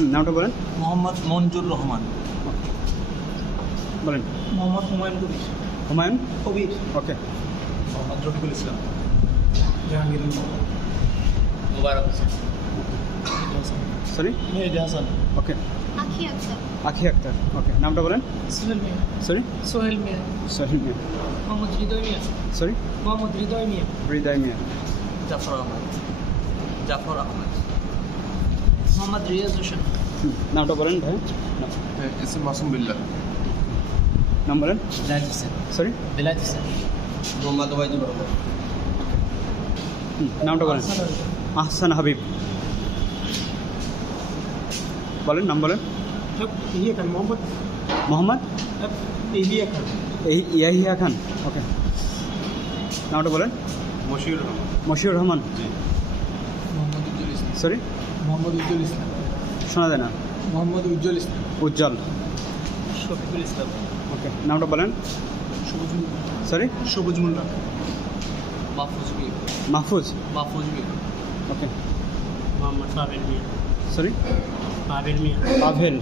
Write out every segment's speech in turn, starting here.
নামটা বলেন। মোহাম্মদ মঞ্জুর রহমান। বলেন। মোহাম্মদ হুমায়ুন কবির। হুমায়ুন কবির। ওকে। মোহাম্মদ রফিকুল ইসলাম। জাহাঙ্গীর মুবারক হোসেন। সরি মেহেদি হাসান। ওকে। আখি আক্তার। আখি আক্তার ওকে। নামটা বলেন। সোহেল মিয়া। সরি সোহেল মিয়া। সোহেল মিয়া। মোহাম্মদ হৃদয় মিয়া। সরি মোহাম্মদ হৃদয় মিয়া। হৃদয় মিয়া। জাফর আহমদ। জাফর আহমদ। মোহাম্মদ রিয়াজ হোসেন। নামটা বলেন ভাই। এসএম মাসুম বিল্লাহ। নাম বলেন। বিলায়ত হোসেন। সরি বিলায়ত হোসেন। মোহাম্মদ ওবায়দুর রহমান। নামটা বলেন। আহসান হাবিব। বলেন নাম বলেন। ইয়ে খান মোহাম্মদ মোহাম্মদ ইলিয়া খান। ইয়াহিয়া খান ওকে। নামটা বলেন। মশিউর রহমান। মশিউর রহমান। জি। মোহাম্মদ উজ্জ্বল ইসলাম। সরি মোহাম্মদ উজ্জ্বল ইসলাম। শোনা যায় না। মোহাম্মদ উজ্জ্বল ইসলাম। উজ্জ্বল শফিকুল ইসলাম। ওকে। নামটা বলেন। সবুজ সরি সবুজ মোল্লা। মাহফুজ মিয়া। মাহফুজ মাহফুজ মিয়া। ওকে। মোহাম্মদ পাবেল মিয়া। সরি পাবেল মিয়া। পাভেল।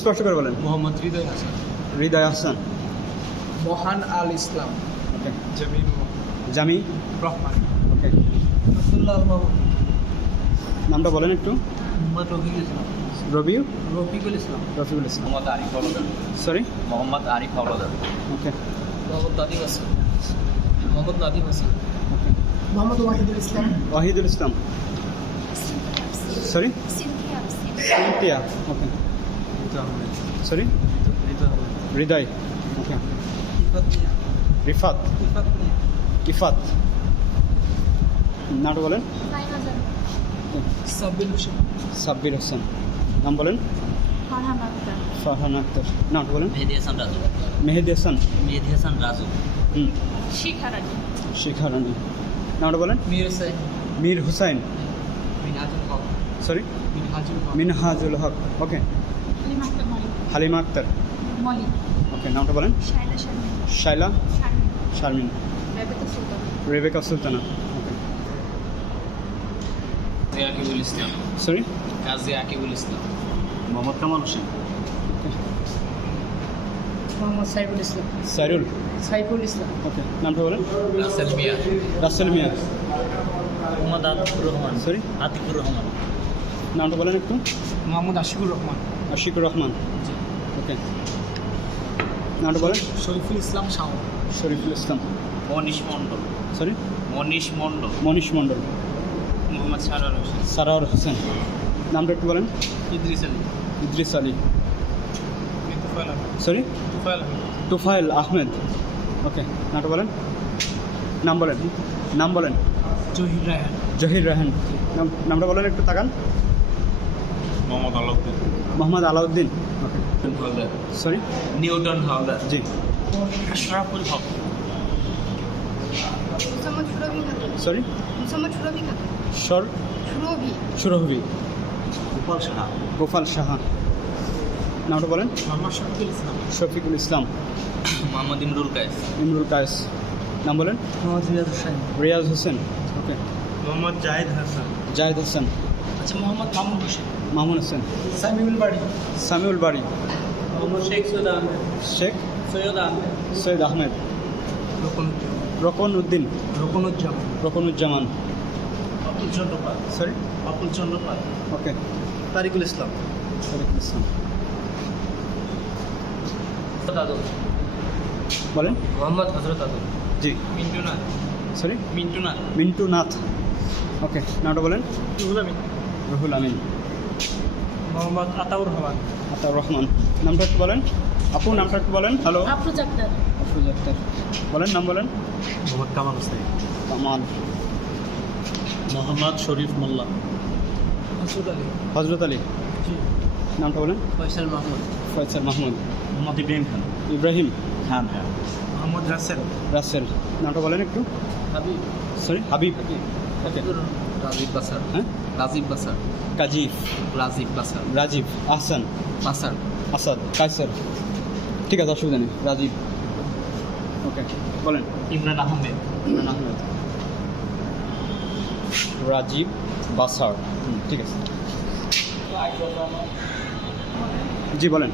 স্পষ্ট করে বলেন। মোহাম্মদ হৃদয় হাসান। হৃদয় হাসান মহান আল ইসলাম। ওকে। জামিল জামি রহমান। ওকে। আব্দুল্লাহ মাহমুদ। নামটা বলেন একটু। মোহাম্মদ রফিকুল ইসলাম। রবিউ Rafiqul Islam. Rafiqul Islam. Mohammad Arif Howlader. Sorry Mohammad Arif Howlader. Okay Mohammad Nadim Hasan. Mohammad Nadim Hasan. Okay. Mohammad Wahidul Islam. Wahidul Islam. Sorry Synthia Afsin. Synthia okay. Rita Ahmed. Sorry Rita Ahmed. Hridoy okay. Ifat Mia. Rifat Ifat Mia. Ifat. নামটা বলেন। ফাইমা জান। সাব্বির হোসেন। সাব্বির হোসেন। নাম বলেন। ফারহান আক্তার। ফারহান আক্তার। নামটা বলেন। মেহেদি হাসান রাজু। মেহেদি হাসান। মেহেদি হাসান রাজু। শিখা রানী। শিখা রানী। নামটা বলেন। মীর হোসেন। মীর হুসাইন। মিনহাজুল হক। সরি মিনহাজুল হক। মিনহাজুল হক ওকে। হালিমা আক্তার মলি। হালিমা আক্তার মলি। ওকে। নামটা বলেন। শাইলা শারমিন। শাইলা শারমিন। শারমিন। রেবেকা সুলতান। রেবেকা সুলতানা ওকে। আকিবুল ইসলাম। সরি কাজী আকিবুল ইসলাম। মোহাম্মদ কামাল হোসেন। মোহাম্মদ সাইফুল ইসলাম। সাইরুল সাইফুল ইসলাম। ওকে। নামটা বলেন। রাসেল মিয়া। রাসেল মিয়া। মোহাম্মদ আতিকুর রহমান। সরি আতিকুর রহমান। নামটা বলেন একটু। মোহাম্মদ আশিকুর রহমান। আশিকুর রহমান ওকে। নামটা বলেন। শরীফুল ইসলাম শাহ। শরীফুল ইসলাম। মনীষ মণ্ডল। সরি মনীষ মণ্ডল। মনীষ মণ্ডল। মোহাম্মদ সারার হোসেন। সারার হোসেন। নামটা একটু বলেন। ইদ্রিস আলী। ইদ্রিস আলী। তুফাইল আহমেদ। সরি তুফাইল আহমেদ। তুফাইল আহমেদ ওকে। নামটা বলেন। নাম বলেন। নাম বলেন। জহির রায়হান। জহির রায়হান। নামটা বলেন একটু তাকান। Mohammad Alauddin. Mohammad Alauddin okay. Howlader. Sorry Newton Howlader. জি। আশরাফুল হক। মুসাম্মদ সুরভি খাতুন। সরি মুসাম্মদ সুরভি খাতুন। সর সুরভি। সুরভি। গোপাল সাহা। গোপাল সাহা। নামটা বলেন। মোহাম্মদ শফিকুল ইসলাম। শফিকুল ইসলাম। মোহাম্মদ ইমরুল কায়েস। ইমরুল কায়েস। নাম বলেন। মোহাম্মদ রিয়াজ হোসেন। রিয়াজ হোসেন ওকে। মোহাম্মদ জাহিদ হাসান। জাহিদ হাসান। আচ্ছা মোহাম্মদ মামুন হোসেন। মামুন হোসেন। সামিউল বাড়ি। সামিউল বাড়ি। মোহাম্মদ শেখ সৈয়দ আহমেদ। শেখ সৈয়দ আহমেদ। সৈয়দ আহমেদ। রকন উদ্দিন। রকনুজ্জামান। রকনুজ্জামান। অতুল চন্দ্র পাল। সরি অতুল চন্দ্র পাল। ওকে। তারিকুল ইসলাম। তারিকুল ইসলাম। আদম। বলেন। মোহাম্মদ হজরত আদম। জি। মিন্টু নাথ। সরি মিন্টু নাথ। মিন্টু নাথ ওকে। নামটা বলেন। রুহুল আমিন। রুহুল আমিন। মোহাম্মদ আতাউর রহমান। আতাউর রহমান। নামটা একটু বলেন। আপু নামটা একটু বলেন। হ্যালো আফরোজ আক্তার। আফরোজ আক্তার। বলেন নাম বলেন। মোহাম্মদ কামাল হোসেন। কামাল। মোহাম্মদ শরীফ মোল্লা। মাসুদ আলী। হজরত আলী। জি। নামটা বলেন। ফয়সাল মাহমুদ। ফয়সাল মাহমুদ। মোহাম্মদ ইব্রাহিম খান। ইব্রাহিম খান। মোহাম্মদ রাসেল। রাসেল। নামটা বলেন একটু। হাবিব। সরি হাবিব ওকে। রাজীব বাসার। হ্যাঁ রাজীব বাসার। কাজিফ। রাজীব বাসার। রাজীব। আহসান। বাসার। আসাদ। কায়সার। ঠিক আছে অসুবিধা নেই। রাজীব ওকে। বলেন। ইমরান আহমেদ। ইমরান আহমেদ। রাজীব বাসার। ঠিক আছে। জি বলেন।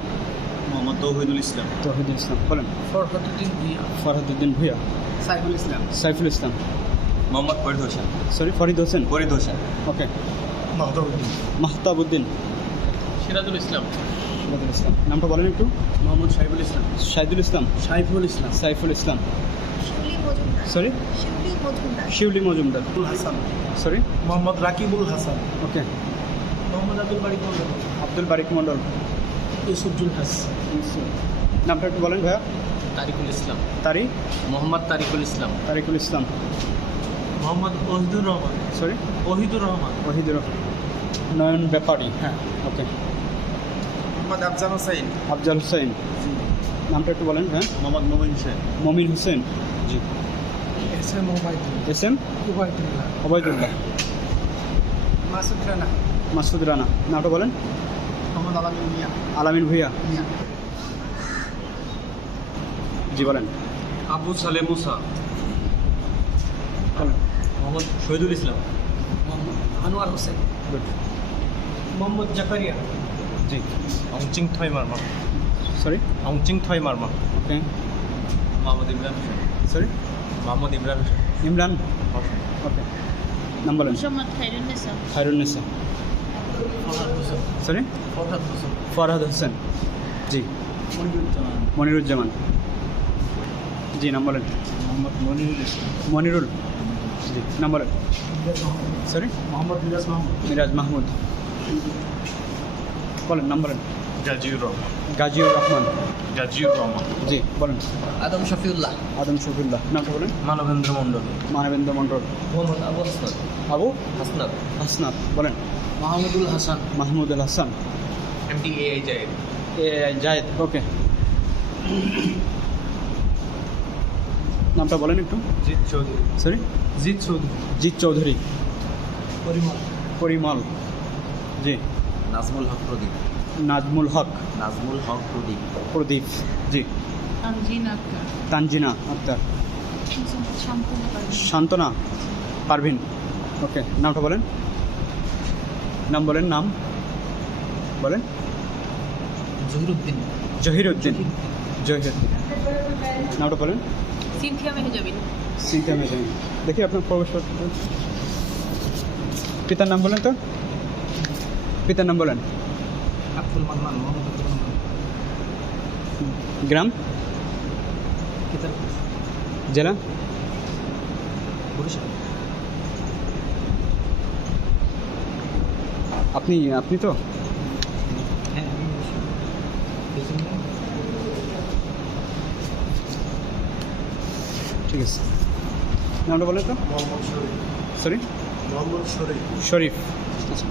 মোহাম্মদ তৌহিদুল ইসলাম। তৌহিদুল ইসলাম বলেন। ফরহাদুদ্দিন ভুইয়া ফরহাদুদ্দিন ভুইয়া। সাইফুল ইসলাম সাইফুল ইসলাম। মোহাম্মদ ফরিদ হোসেন। সরি ফরিদ হোসেন। ফরিদ হোসেন। ওকে। মাহতাবুদ্দিন। মাহতাবুদ্দিন। সিরাজুল ইসলাম সিরাজুল ইসলাম। নামটা বলেন একটু। মোহাম্মদ সাইফুল ইসলাম। শাহিদুল ইসলাম। সাইফুল ইসলাম। সাইফুল ইসলাম। শিউলি মজুমদার সরি শিউলি মজুমদার শিউলি মজুমদার। হাসান। সরি মোহাম্মদ রাকিবুল হাসান। ওকে। মোহাম্মদ আব্দুল বারিক মন্ডল আব্দুল বারিক মন্ডল। ইউসুফজুল হাস নামটা একটু বলেন ভাইয়া। তারিকুল ইসলাম তারিক মোহাম্মদ তারিকুল ইসলাম তারিকুল ইসলাম। মোহাম্মদ ওহিদুর রহমান সরি ওহিদুর রহমান ওহিদুর নয়ন ব্যাপারী। হ্যাঁ ওকে। মোহাম্মদ আফজাল হোসেন। আফজাল হোসেন। নামটা একটু বলেন হ্যাঁ। মোহাম্মদ মোমিন হোসেন। মমিন হোসেন। জি। S M Obaidullah S M Obaidullah Obaidullah. Masud Rana Masud Rana. নামটা বলেন। মোহাম্মদ আলামিন মিয়া আলামিন ভুইয়া। জি বলেন। আবু সালে মুসা। বলেন। মোহাম্মদ শহীদুল ইসলাম। মোহাম্মদ আনোয়ার হোসেন গুড। মোহাম্মদ জাকারিয়া জি। অংচিং থই মার্মা। সরি অংচিং থই মার্মা। ওকে। মোহাম্মদ ইমরান হোসেন। সরি মোহাম্মদ ইমরান হোসেন। ইমরান। ওকে। নাম বলেন। মোহাম্মদ খাইরুন্নেসা খায়রুন্নেসা। ফরহাদ হোসেন সরি ফরহাদ হোসেন ফরহাদ হোসেন। জি। মনিরুজ্জামান মনিরুজ্জামান। জি নাম বলেন। মোহাম্মদ মনিরুল ইসলাম। মনিরুল। জি নাম বলেন। সরি মোহাম্মদ মিরাজ মাহমুদ মিরাজ মাহমুদ। বলেন নাম বলেন। গাজীউর রহমান। গাজীউর রহমান। গাজীউর রহমান। জি বলেন। আদম শফিউল্লাহ আদম শফিউল্লাহ। নামটা বলেন। মানবেন্দ্র মণ্ডল। মানবেন্দ্র মণ্ডল। মোহাম্মদ আবু হাসনাত আবু হাসনাত হাসনাত। বলেন। মাহমুদুল হাসান মাহমুদুল হাসান। এমডি এআই জায়েদ জায়েদ। ওকে। নামটা বলেন একটু। জিৎ চৌধুরী। সরি জিৎ চৌধুরী জিৎ চৌধুরী। পরিমল পরিমল। জি। নাজমুল হক প্রদীপ। নাজমুল হক। নাজমুল হক প্রদীপ। প্রদীপ। জি। তানজিন আক্তার তানজিনা আক্তার। শান্তনু পারভিন শান্তনা পারভিন। ওকে। নামটা বলেন। নাম বলেন। নাম বলেন। জহিরুদ্দিন জহিরুদ্দিন। জহিরুদ্দিন। নামটা বলেন। সিনথিয়া মেহজাবিন সিনথিয়া মেহজাবিন। দেখি আপনার প্রবেশপত্র। পিতার নাম বলেন তো। পিতার নাম বলেন। আব্দুল মান্নান মোহাম্মদ আব্দুল মান্নান গ্রাম কিতাব জেলা বরিশাল আপনি আপনি তো হ্যাঁ ঠিক আছে। নামটা বলেন তো। মোহাম্মদ শরীফ। সরি মোহাম্মদ শরীফ। শরীফ। আচ্ছা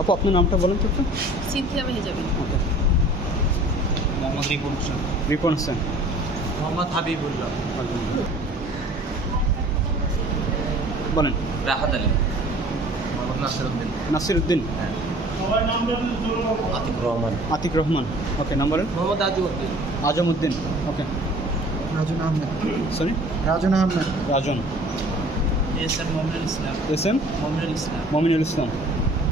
আপু আপনার নামটা বলেন তো একটু। সিনথিয়া মেহজাবিন ওকে। মোহাম্মদ রিপন হোসেন। রিপন হোসেন। মোহাম্মদ হাবিবুল্লাহ বলেন। রাহাত আলী মোহাম্মদ নাসিরউদ্দিন নাসির উদ্দিন। আতিক রহমান আতিক রহমান। ওকে। নাম বলেন। মোহাম্মদ আজিউদ্দিন আজম উদ্দিন। ওকে। রাজন আহমেদ সরি রাজন আহমেদ রাজন। এস এম মোহাম্মদ ইসলাম এস এম মোহাম্মদ ইসলাম মমিনুল ইসলাম।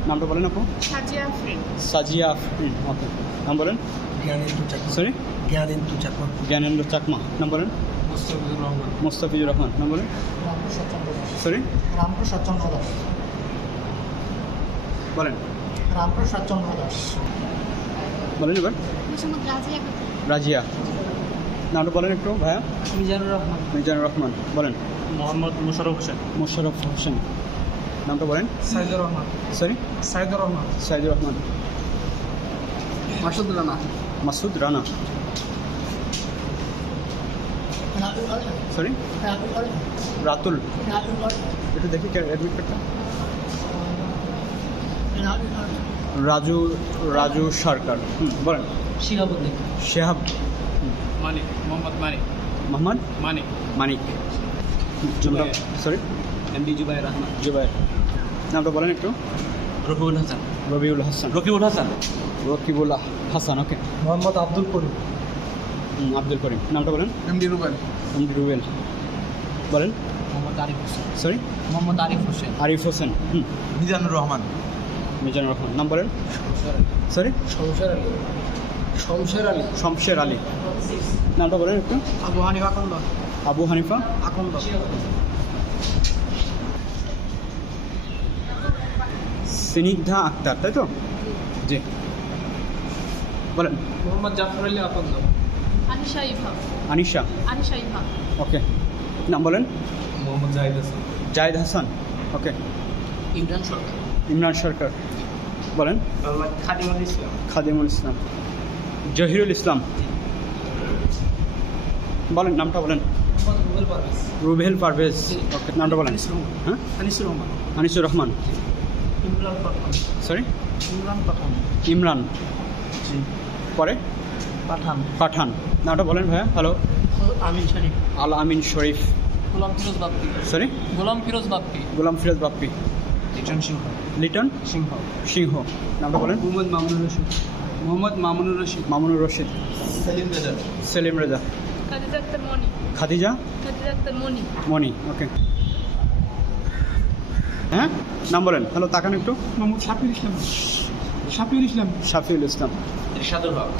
নামটা বলেন আপু। সাজিয়া আফরিন সাজিয়া আফরিন। ওকে। নাম বলেন। জ্ঞানেন্দু চাকমা সরি জ্ঞানেন্দু চাকমা জ্ঞানেন্দ্র চাকমা। নাম বলেন। মুস্তাফিজুর রহমান মোস্তাফিজুর রহমান। নাম বলেন। রামপ্রসাদ চন্দ্র দাস সরি রামপ্রসাদ চন্দ্র দাস বলেন। রামপ্রসাদ চন্দ্র দাস বলেন এবার। মোহাম্মদ রাজিয়া খাতুন রাজিয়া। নামটা বলেন একটু ভাইয়া। মিজানুর রহমান মিজানুর রহমান। বলেন। মোহাম্মদ মুশারফ হোসেন। মোশাররফ হোসেন। নামটা বলেন। সাইদুর রহমান সরি সাইদুর রহমান সাইদুর রহমান। মাসুদ রানা মাসুদ রানা। সরি রাতুল। একটু দেখি অ্যাডমিট কার্ডটা। রাজু রাজু সরকার। বলেন। শিহাবুদ্দিন শেহাব। মানিক মোহাম্মদ মানিক মোহাম্মদ মানিক মানিক। জুবায়ের। Sorry MD Zubair Rahman Zubair. নামটা বলেন একটু। রফিউল হাসান রবিউল হাসান। রকিবুল হাসান রকিবুল হাসান। ওকে। মোহাম্মদ আব্দুল করিম আব্দুল করিম। নামটা বলেন। এমডি রুবেল রুবেল। বলেন। মোহাম্মদ আরিফ হোসেন সরি মোহাম্মদ আরিফ হোসেন আরিফ হোসেন। মিজানুর রহমান। মিজানুর রহমান। নাম বলেন। সরি, শমশের আলী। শমশের আলী। শমশের আলী। নামটা বলেন একটু। আবু হানিফা আকন্দ। আবু হানিফা আকন্দ। স্নিগ্ধা আক্তার, তাই তো? জি, বলেন। মোহাম্মদ জাফর আলী আকন্দ। আনিশা ইভা। আনিশা। আনিশা ইভা। ওকে, নাম বলেন। মোহাম্মদ জাহিদ হাসান। জাহিদ হাসান। ওকে, ইমরান সরকার। ইমরান সরকার। বলেন। খাদিমুল ইসলাম। খাদিমুল ইসলাম। জহিরুল ইসলাম। বলেন, নামটা বলেন। মোহাম্মদ রুবেল পারভেজ। রুবেল পারভেজ। ওকে, নামটা বলেন। হ্যাঁ, আনিসুর রহমান। আনিসুর রহমান। ইমরান পাঠান। সরি, ইমরান পাঠান। ইমরান। জি। পরে পাঠান। পাঠান। নামটা বলেন ভাইয়া। হ্যালো। আমিন শরীফ। আল আমিন শরীফ। গোলাম ফিরোজ বাপ্পি। সরি, গোলাম ফিরোজ বাপ্পি। গোলাম ফিরোজ বাপ্পি। লিটন সিংহ। লিটন সিংহ। সিংহ। নামটা বলেন। মোহাম্মদ মামুনুর রশিদ। মোহাম্মদ মামুনুর রশিদ। মামুনুর রশিদ। সেলিম রেজা। সেলিম রেজা। খাদিজা আক্তার মনি। খাদিজা খাদিজা আক্তার মনি। মনি। ওকে, হ্যাঁ, নাম বলেন। হ্যালো, তাকান একটু। মোহাম্মদ শাফিউল ইসলাম। শাফিউল ইসলাম। শাফিউল ইসলাম। ইরশাদুল হক।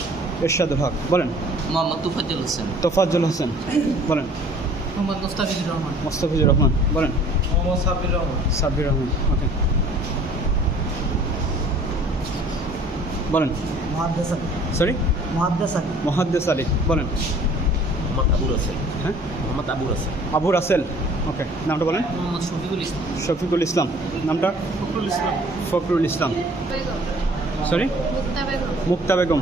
এরশাদুল হক। বলেন। মোহাম্মদ তুফাজ্জল হোসেন। তোফাজ্জল হোসেন। বলেন। মোহাম্মদ মুস্তাফিজুর রহমান। মোস্তাফিজুর রহমান। বলেন। মোহাম্মদ সাব্বির রহমান। সাব্বির রহমান। ওকে, বলেন। মুহাদ্দিস আলী। সরি, মুহাদ্দিস আলী। মুহাদ্দিস আলী। বলেন। মোহাম্মদ আবু রাসেল। হ্যাঁ, মোহাম্মদ আবু রাসেল। আবু রাসেল। ওকে, নামটা বলেন। মোহাম্মদ শফিকুল ইসলাম। শফিকুল ইসলাম। নামটা। ফখরুল ইসলাম। ফখরুল ইসলাম। বেগম। সরি, মুক্তা বেগম। মুক্তা বেগম।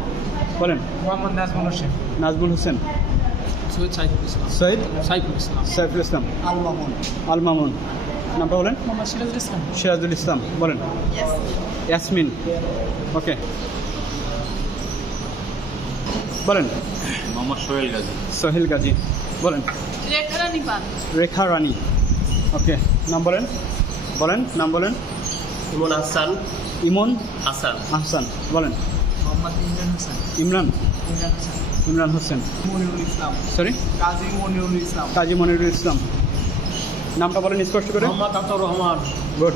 বলেন। মোহাম্মদ নাজমুল হোসেন। নাজমুল হোসেন। সৈয়দ সাইফুল ইসলাম। সৈয়দ সাইফুল ইসলাম। সাইফুল ইসলাম। আল মামুন। আল মামুন। নামটা বলেন। মোহাম্মদ সিরাজুল ইসলাম। সিরাজুল ইসলাম। বলেন। ইয়াসমিন। ওকে, বলেন। মোহাম্মদ সোহেল গাজী। সোহেল গাজী। বলেন। রেখা রানী পান। রেখা রানী। ওকে, নাম বলেন। বলেন, নাম বলেন। ইমন হাসান। ইমন হাসান। আহসান। বলেন। মোহাম্মদ ইমরান হাসান। ইমরান। ইমরান হাসান। ইমরান হোসেন। মনিরুল ইসলাম। সরি, কাজী মনিরুল ইসলাম। কাজী মনিরুল ইসলাম। নামটা বলেন স্পষ্ট করে। মোহাম্মদ আতাউর রহমান। গুড।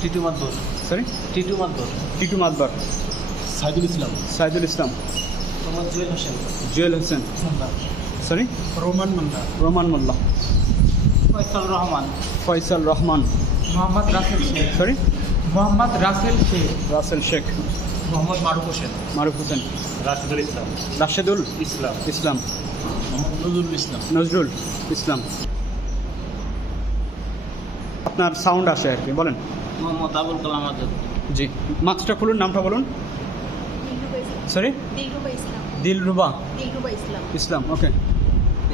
টিটু মাদবর। সরি, টিটু মাদবর। টিটু মাদবার। সাইদুল ইসলাম। সাইদুল ইসলাম। মোহাম্মদ জুয়েল হোসেন। জুয়েল হোসেন। মোল্লা। সরি, রোমান মোল্লা। রোমান মোল্লা। ফয়সাল রহমান। ফয়সাল রহমান। মোহাম্মদ রাসেল শেখ। সরি, মোহাম্মদ রাসেল শেখ। রাসেল শেখ। মোহাম্মদ মারুফ হোসেন। মারুফ হোসেন। রাশিদুল ইসলাম। রাশেদুল ইসলাম। ইসলাম। মোহাম্মদ নজরুল ইসলাম। নজরুল ইসলাম। আপনার সাউন্ড আসে আর কি, বলেন। মোহাম্মদ আবুল কালাম আজাদ। জি, মাস্কটা খুলুন। নামটা বলুন। দিলরুবা ইসলাম। সরি, দিলরুবা ইসলাম। দিলরুবা দিলরুবা ইসলাম। ইসলাম। ওকে,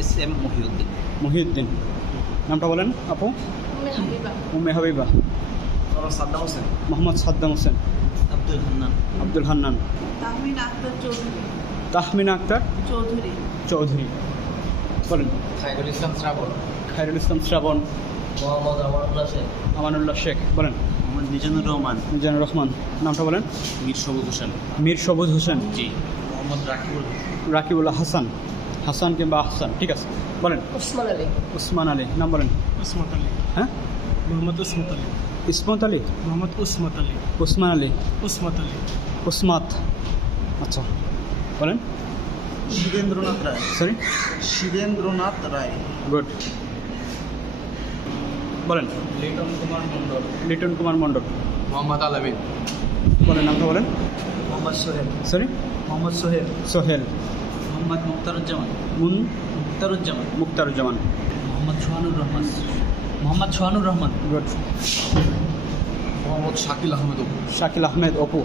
এস এম মহিউদ্দিন। মহিউদ্দিন। নামটা বলেন আপু। উম্মে হাবিবা। উম্মে হাবিবা। সাদ্দাম হোসেন। মোহাম্মদ সাদ্দাম হোসেন। আব্দুল হান্নান। আব্দুল হান্নান। তাহমিন আক্তার চৌধুরী। তাহমিনা আক্তার চৌধুরী। চৌধুরী। বলেন। খায়রুল ইসলাম শ্রাবণ। খায়রুল ইসলাম শ্রাবণ। মোহাম্মদ আমানুল্লাহ শেখ। আমানুল্লাহ শেখ। বলেন। মোহাম্মদ মিজানুর রহমান। মিজানুর রহমান। নামটা বলেন। মীর সবুজ হোসেন। মীর সবুজ হোসেন। জি। মোহাম্মদ রাকিবুল। রাকিবুল্লাহ হাসান। হাসান কিংবা আহসান, ঠিক আছে। বলেন। ওসমান আলী। উসমান আলী। নাম বলেন। উসমত আলী। হ্যাঁ, মোহাম্মদ উসমত আলী। ইসমত আলী। মোহাম্মদ উসমত আলী। উসমান আলী। উসমত আলী। উসমাত। আচ্ছা, বলেন। শিবেন্দ্রনাথ রায়। সরি, শিবেন্দ্রনাথ রায়। গুড। বলেন। লিটন কুমার মন্ডল। লিটন কুমার মণ্ডল। মোহাম্মদ আলামিন। বলেন, নামটা বলেন। মোহাম্মদ সোহেল। সরি, মোহাম্মদ সোহেল। সোহেল। মোহাম্মদ মুক্তারুজ্জামান। মুন মুক্তারুজ্জামান। মুক্তারুজ্জামান। মোহাম্মদ সোহানুর রহমান। মোহাম্মদ সোহানুর রহমান। গুড। মোহাম্মদ শাকিল আহমেদ অপু। শাকিল আহমেদ অপু।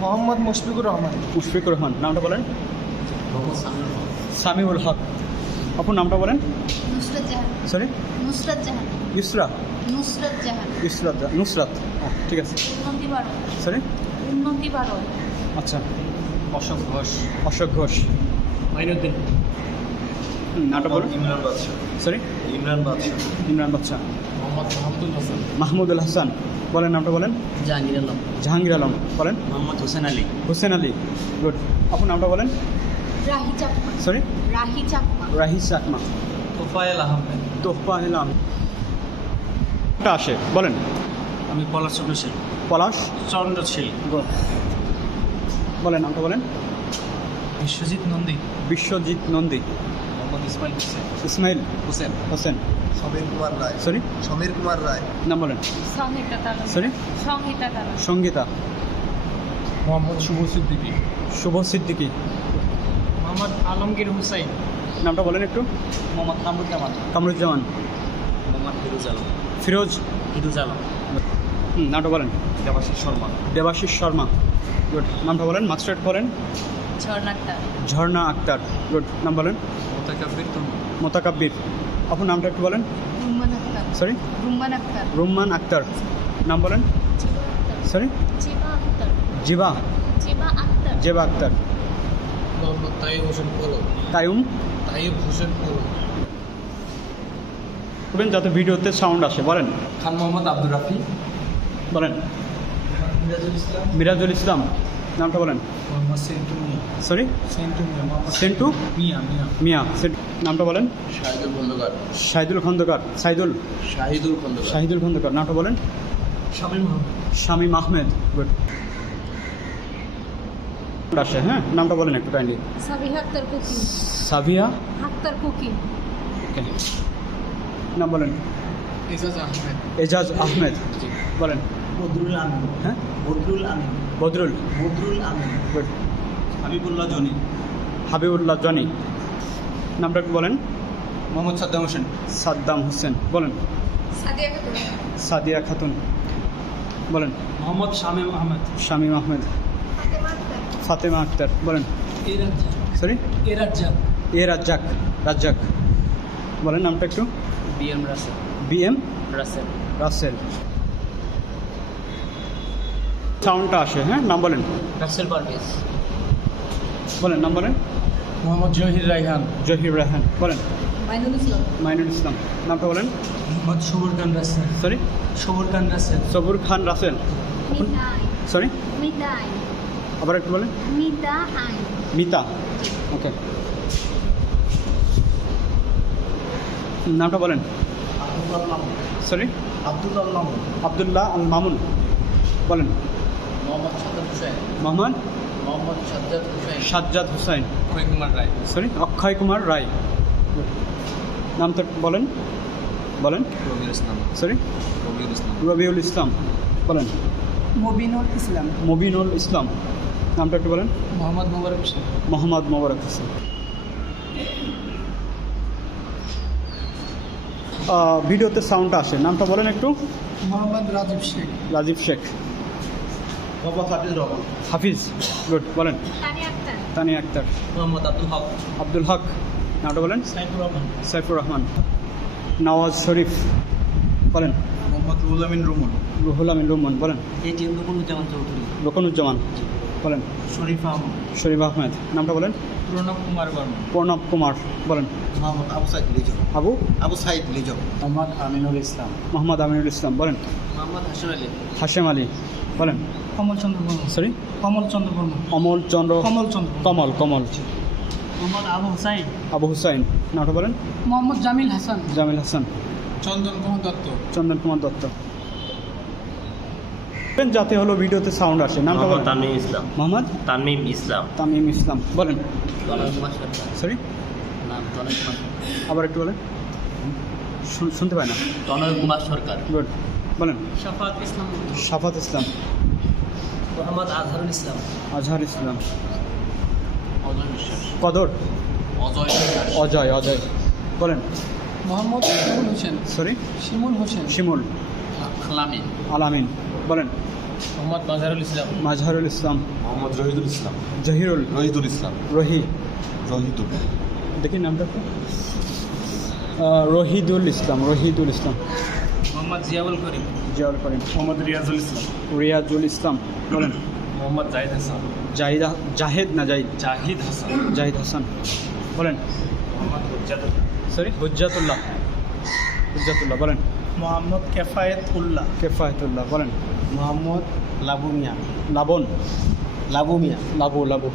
মোহাম্মদ মুশফিকুর রহমান। মুশফিকুর রহমান। নামটা বলেন। মোহাম্মদ সামিউল হক। সামিউল হক। অপুর নামটা বলেন। নুসরাত জাহান। সরি, নুসরাত জাহান। ইসরা। নুসরাত জাহান। ইসরাত নুসরাত। ঠিক আছে। উন্নতি বারো। সরি, উন্নতি বারো। আচ্ছা। অশোক ঘোষ। অশোক ঘোষ। মাইনুদ্দিন। নামটা বলুন। ইমরান বাদশাহ। সরি, ইমরান বাদশাহ। ইমরান বাচ্চা। মোহাম্মদ মাহমুদুল হাসান। মাহমুদুল হাসান। বলেন, নামটা বলেন। জাহাঙ্গীর আলম। জাহাঙ্গীর আলম। বলেন। মোহাম্মদ হোসেন আলী। হুসেন আলী। গুড। আপনার নামটা বলেন। রাহি চাকমা। সরি, রাহি চাকমা। রাহিস চাকমা। তোফায়েল আহমেদ। তোফা ইলাম। আসে, বলেন। আমি পলাশ চন্দ্র শীল। পলাশ চন্দ্র শীল। গুড। বলেন নামটা বলেন। বিশ্বজিৎ নন্দী। বিশ্বজিৎ নন্দী। মোহাম্মদ ইসমাইল হোসেন। ইসমাইল হোসেন। হোসেন। সমীর কুমার রায়। সরি সমীর কুমার রায়। নাম বলেন। সংহিতা তারা সরি সংহিতা তারা সঙ্গীতা। মোহাম্মদ শুভ সিদ্দিকী। শুভ সিদ্দিকী। মোহাম্মদ আলমগীর হুসাইন। নামটা বলেন একটু। মোহাম্মদ কামরুজ্জামান। কামরুজ্জামান। মোহাম্মদ ফিরোজ আলম। ফিরোজ। ফিরোজ আলম। নামটা বলেন। দেবাশিস শর্মা। দেবাশিস শর্মা। গুড। নামটা বলেন। মাস্টার্ড করেন। ঝর্ণা আক্তার ঝর্ণা আক্তার। গুড। নাম বলেন। মোতাকাব্বির তনু। মোতাকাব্বির। আপনার নামটা একটু বলেন। রুম্মান আক্তার সরি রুম্মান আক্তার রুম্মান আক্তার। নাম বলেন। সরি জিবা আক্তার জিবা। জিবা আক্তার জেবা আক্তার। মোহাম্মদ তাইব হোসেন পলক। কায়ুম। তাইব হোসেন পলক। করবেন যাতে ভিডিওতে সাউন্ড আসে। বলেন। খান মোহাম্মদ আব্দুর রাফি। বলেন। মিরাজুল ইসলাম। মিরাজুল ইসলাম। নামটা বলেন। মোহাম্মদ সেন্টু মিয়া। সরি সেন্টু মিয়া। মোহাম্মদ সেন্টু মিয়া মিয়া। মিয়া। নামটা বলেন। শাহিদুল খন্দকার। শাহিদুল খন্দকার। সাইদুল। শাহিদুল খন্দকার। শাহিদুল খন্দকার। নামটা বলেন। শামীম আহমেদ। শামীম আহমেদ। গুড। আসে হ্যাঁ, নামটা বলেন একটু কাইন্ডলি। সাবিহা আক্তার কুকি সাভিয়া। আক্তার কুকি ওকে। নাম বলেন। এজাজ আহমেদ। এজাজ আহমেদ। বলেন। বদরুল আমিন। হ্যাঁ Badrul Amin. Badrul. Badrul Amin. Good. Habibullah Johnny. Habibullah Johnny. নামটা একটু বলেন। মোহাম্মদ সাদ্দাম হোসেন। সাদ্দাম হোসেন। বলেন। সাদিয়া খাতুন সাদিয়া খাতুন। বলেন। মোহাম্মদ শামীম আহমেদ। শামীম আহমেদ। ফাতেমা আক্তার ফাতেমা আক্তার। বলেন। এরাজ্জাক। সরি এরাজ্জাক। এ রাজ্জাক। রাজ্জাক। বলেন নামটা একটু। বিএম রাসেল। বিএম রাসেল। রাসেল। সাউন্ডটা আসে হ্যাঁ, নাম বলেন। রাসেল পারভেজ। বলেন নাম বলেন। মোহাম্মদ জহির রায়হান। জহির রায়হান। বলেন। মাইনুল ইসলাম মাইনুল ইসলাম। নামটা বলেন। মোহাম্মদ সবুর খান রাসেল। সরি সবুর খান রাসেল। সবুর খান রাসেল। মিতা সরি মিতা আইন আবার একটু বলেন। মিতা আইন মিতা। ওকে। নামটা বলেন। আব্দুল মামুন। সরি আব্দুল মামুন। আবদুল্লাহ আল মামুন। বলেন। মোহাম্মদ সাদ্দাত হুসাইন। মোহাম্মদ মোহাম্মদ সাদ্দাত হুসাইন। সাজ্জাদ হুসাইন। অক্ষয় কুমার রায়। সরি অক্ষয় কুমার রায়। নামটা বলেন। বলেন। রবিউল ইসলাম। সরি রবিউল ইসলাম। রবিউল ইসলাম। বলেন। মুবিনুল ইসলাম মুবিনুল ইসলাম। নামটা একটু বলেন। মোহাম্মদ মোবারক হোসেন। মোহাম্মদ মোবারক হোসেন। ভিডিওতে সাউন্ডটা আসে। নামটা বলেন একটু। মোহাম্মদ রাজীব শেখ। রাজীব শেখ। মোহাম্মদ হাফিজ রহমান। হাফিজ। গুড। বলেন। তানিয়া আক্তার তানিয়া আক্তার। মোহাম্মদ আব্দুল হক। আব্দুল হক। নামটা বলেন। সাইফুর রহমান। সাইফুর রহমান। নওয়াজ শরীফ। বলেন। মোহাম্মদ রুহুল আমিন রুমন। রুহুল আমিন রুমন। বলেন। এই যে রুকনুজ্জামান চৌধুরী। রকনুজ্জামান। বলেন। শরীফ আহমদ। শরীফ আহমেদ। নামটা বলেন। প্রণব কুমার বর্মন। প্রণব কুমার। বলেন। মোহাম্মদ আবু সাইদ লিজক। আবু আবু সাইদ লিজক। মোহাম্মদ আমিনুল ইসলাম। মোহাম্মদ আমিনুল ইসলাম। বলেন। মোহাম্মদ হাশিম আলী। হাশেম আলী। বলেন। কমল চন্দ্র বর্মন। সরি কমল চন্দ্র বর্মন। অমল চন্দ্র। কমল চন্দ্র। কমল। কমল। মোহাম্মদ আবু হুসাইন। আবু হুসাইন। নামটা বলেন। মোহাম্মদ জামিল হাসান। জামিল হাসান। চন্দন কুমার দত্ত। চন্দন কুমার দত্ত। যাতে হলো ভিডিওতে সাউন্ড আসে। নামটা বলেন। তামিম ইসলাম। মোহাম্মদ তামিম ইসলাম। তামিম ইসলাম। বলেন। তনয় কুমার সরকার। সরি নাম তনয় কুমার। আবার একটু বলেন। শুনতে পাই না। তনয় কুমার সরকার। গুড। বলেন। শাফাত ইসলাম। শাফাত ইসলাম। মোহাম্মদ আজহারুল ইসলাম। আজহার ইসলাম। অজয় বিশ্বাস। কদর। অজয় বিশ্বাস। অজয়। অজয়। বলেন। মোহাম্মদ শিমুল হোসেন। সরি শিমুল হোসেন। শিমুল। আলামিন। আলামিন। বলেন। মোহাম্মদ মাজহারুল ইসলাম। মাজহারুল ইসলাম। মোহাম্মদ রহিদুল ইসলাম। জহিরুল। রহিদুল ইসলাম। রহি। রহিদুল। দেখি নামটা একটু। রহিদুল ইসলাম। রহিদুল ইসলাম। মোহাম্মদ জিয়াউল করিম। জিয়াউল করিম। মোহাম্মদ রিয়াজুল ইসলাম। রিয়াজুল ইসলাম। বলেন। মোহাম্মদ জাহিদ হাসান। জাহেদ না জাহিদ। জাহিদ হাসান। জাহিদ হাসান। বলেন। মোহাম্মদ হুজ্জাতুল্লাহ। সরি হুজ্জাতুল্লাহ। হুজ্জাতুল্লাহ। বলেন। মোহাম্মদ কেফায়েত উল্লাহ। কেফায়েতুল্লাহ। বলেন। মোহাম্মদ লাবু মিয়া। লাবন। লাবু মিয়া। লাবু। লাবু।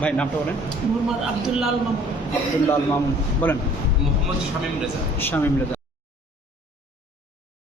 ভাই নামটা বলেন। মোহাম্মদ আব্দুল্লাহ আল মামুন। আবদুল্লাহ আল মামুন। বলেন। মোহাম্মদ শামীম রেজা। শামীম রেজা।